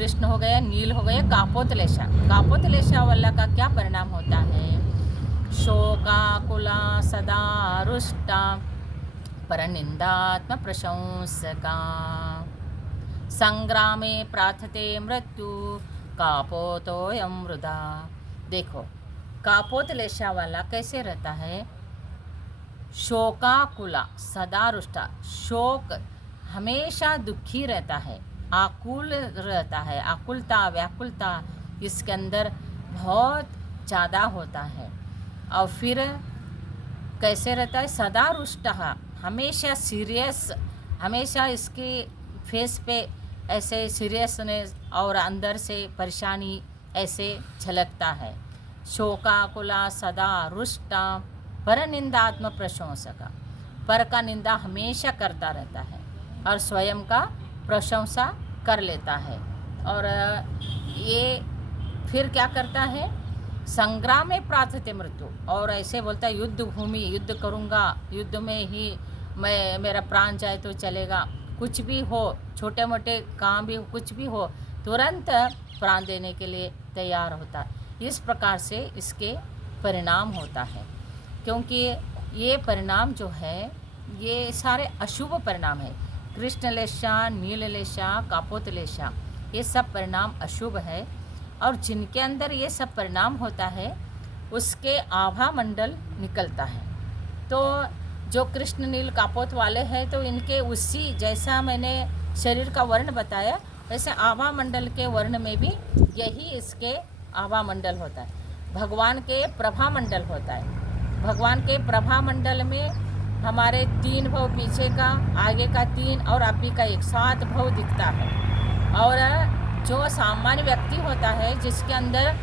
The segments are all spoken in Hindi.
कृष्ण हो गया, नील हो गया, कापोतलेशा। कापोतलेशा वाला का क्या परिणाम होता है? शोकाकुला सदा रुष्टा परनिंदात्म प्रशंसका संग्रामे प्रार्थते मृत्यु कापोतोयम मृदा। देखो, कापोतलेशा वाला कैसे रहता है? शोकाकुला सदा रुष्टा, शोक हमेशा दुखी रहता है, आकुल रहता है, आकुलता व्याकुलता इसके अंदर बहुत ज़्यादा होता है। और फिर कैसे रहता है? सदा रुष्टः, हमेशा सीरियस, हमेशा इसके फेस पे ऐसे सीरियसनेस और अंदर से परेशानी ऐसे झलकता है। शोकाकुला सदा रुष्टा परनिंदात्म प्रशंसका, पर का निंदा हमेशा करता रहता है और स्वयं का प्रशंसा कर लेता है। और ये फिर क्या करता है? संग्राम में प्रार्थते मृत्यु, और ऐसे बोलता है युद्ध भूमि, युद्ध करूँगा, युद्ध में ही मैं मेरा प्राण जाए तो चलेगा, कुछ भी हो, छोटे मोटे काम भी कुछ भी हो, तुरंत प्राण देने के लिए तैयार होता है। इस प्रकार से इसके परिणाम होता है, क्योंकि ये परिणाम जो है ये सारे अशुभ परिणाम है। कृष्णलेशा, नीललेशा, कापोतलेशा, ये सब परिणाम अशुभ है। और जिनके अंदर ये सब परिणाम होता है उसके आभा मंडल निकलता है। तो जो कृष्ण नील कापोत वाले हैं तो इनके उसी जैसा मैंने शरीर का वर्ण बताया वैसे आभा मंडल के वर्ण में भी यही इसके आभा मंडल होता है। भगवान के प्रभा मंडल होता है। भगवान के प्रभा मंडल में हमारे 3 भव, पीछे का, आगे का 3 और अभी का 1, 7 भव दिखता है। और जो सामान्य व्यक्ति होता है जिसके अंदर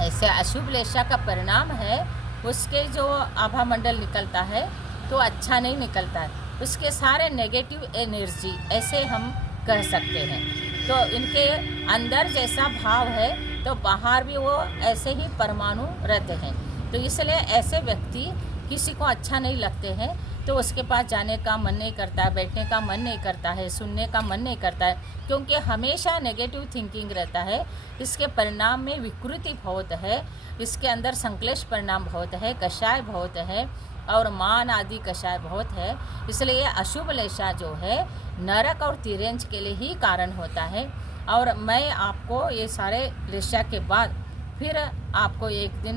ऐसे अशुभ लेशा का परिणाम है, उसके जो आभा मंडल निकलता है तो अच्छा नहीं निकलता है, उसके सारे नेगेटिव एनर्जी ऐसे हम कह सकते हैं। तो इनके अंदर जैसा भाव है तो बाहर भी वो ऐसे ही परमाणु रहते हैं। तो इसलिए ऐसे व्यक्ति किसी को अच्छा नहीं लगते हैं तो उसके पास जाने का मन नहीं करता है, बैठने का मन नहीं करता है, सुनने का मन नहीं करता है, क्योंकि हमेशा नेगेटिव थिंकिंग रहता है। इसके परिणाम में विकृति बहुत है, इसके अंदर संक्लेश परिणाम बहुत है, कषाय बहुत है और मान आदि कषाय बहुत है। इसलिए ये अशुभ लेशा जो है नरक और तिरंज के लिए ही कारण होता है। और मैं आपको ये सारे लेशा के बाद फिर आपको एक दिन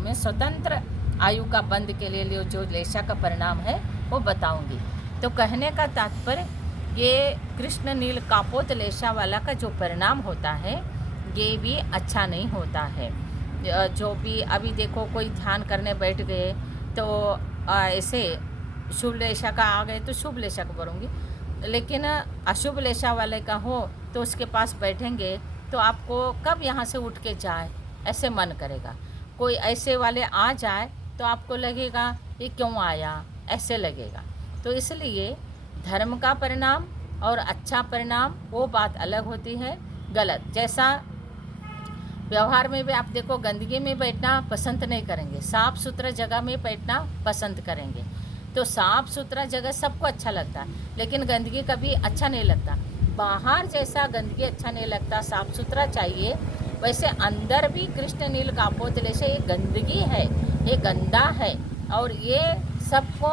मैं स्वतंत्र आयु का बंद के लिए जो लेशा का परिणाम है वो बताऊंगी। तो कहने का तात्पर्य ये कृष्ण नील कापोत लेशा वाला का जो परिणाम होता है ये भी अच्छा नहीं होता है। जो भी अभी देखो कोई ध्यान करने बैठ गए तो ऐसे शुभ लेशा का आ गए तो शुभ लेशा को करूँगी, लेकिन अशुभ लेशा वाले का हो तो उसके पास बैठेंगे तो आपको कब यहाँ से उठ के जाए ऐसे मन करेगा। कोई ऐसे वाले आ जाए तो आपको लगेगा ये क्यों आया, ऐसे लगेगा। तो इसलिए धर्म का परिणाम और अच्छा परिणाम वो बात अलग होती है। गलत जैसा व्यवहार में भी आप देखो, गंदगी में बैठना पसंद नहीं करेंगे, साफ़ सुथरा जगह में बैठना पसंद करेंगे। तो साफ़ सुथरा जगह सबको अच्छा लगता है, लेकिन गंदगी कभी अच्छा नहीं लगता। बाहर जैसा गंदगी अच्छा नहीं लगता, साफ़ सुथरा चाहिए, वैसे अंदर भी कृष्ण नील कापोत लेशा ये गंदगी है, ये गंदा है और ये सबको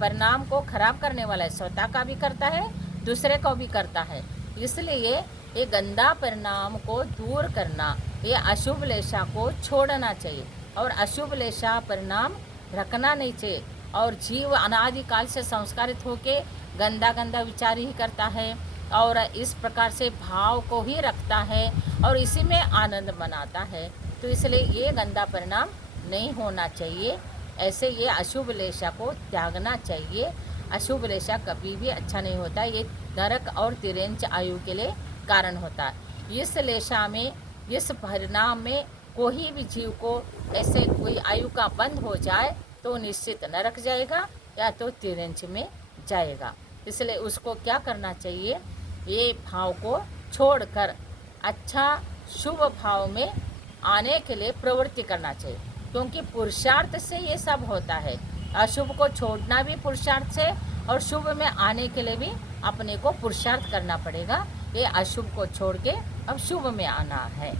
परिणाम को खराब करने वाला है। स्वतः का भी करता है, दूसरे को भी करता है। इसलिए ये गंदा परिणाम को दूर करना, ये अशुभ लेशा को छोड़ना चाहिए और अशुभ लेशा परिणाम रखना नहीं चाहिए। और जीव अनादिकाल से संस्कारित होके गंदा गंदा विचार ही करता है और इस प्रकार से भाव को ही रखता है और इसी में आनंद मनाता है। तो इसलिए ये गंदा परिणाम नहीं होना चाहिए। ऐसे ये अशुभ लेशा को त्यागना चाहिए। अशुभ लेशा कभी भी अच्छा नहीं होता, ये नरक और तिरंज आयु के लिए कारण होता है। इस लेशा में, इस परिणाम में कोई भी जीव को ऐसे कोई आयु का बंद हो जाए तो निश्चित नरक जाएगा या तो तिरंज में जाएगा। इसलिए उसको क्या करना चाहिए, ये भाव को छोड़कर अच्छा शुभ भाव में आने के लिए प्रवृत्ति करना चाहिए, क्योंकि पुरुषार्थ से ये सब होता है। अशुभ को छोड़ना भी पुरुषार्थ से और शुभ में आने के लिए भी अपने को पुरुषार्थ करना पड़ेगा। ये अशुभ को छोड़ के अब शुभ में आना है।